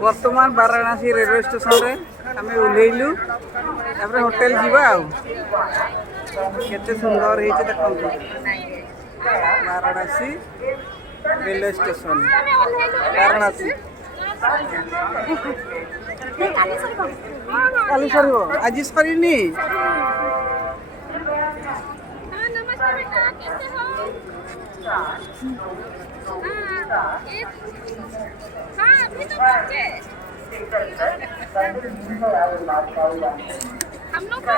बर्तमान Varanasi railway station रे आम ओह्लैलु होटेल जीवा केते सुंदर है देखो वाराणसी रेलवे स्टेशन वाराणसी काली सर आज सरीनी अभी तो पहुंचे हम लोग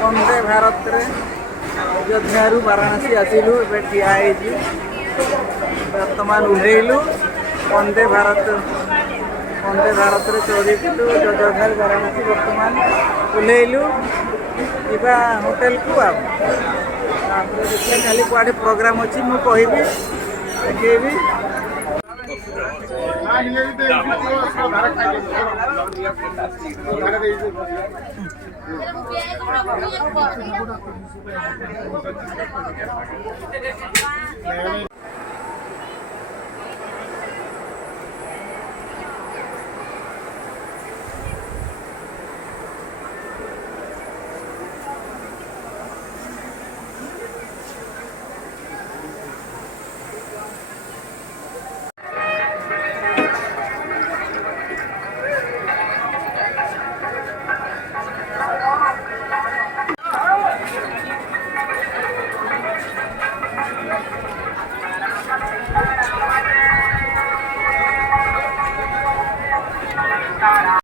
वंदे भारत रे अयोध्या वाराणसी आसिलु ठिया वर्तमान ओह्लैलु वंदे भारत रे चढ़ीलु अयोध्या वाराणसी वर्तमान ओह्लैलु इबा होटेल को देखिए खाली कुआडे प्रोग्राम अच्छी मुझे कहबी देखेबी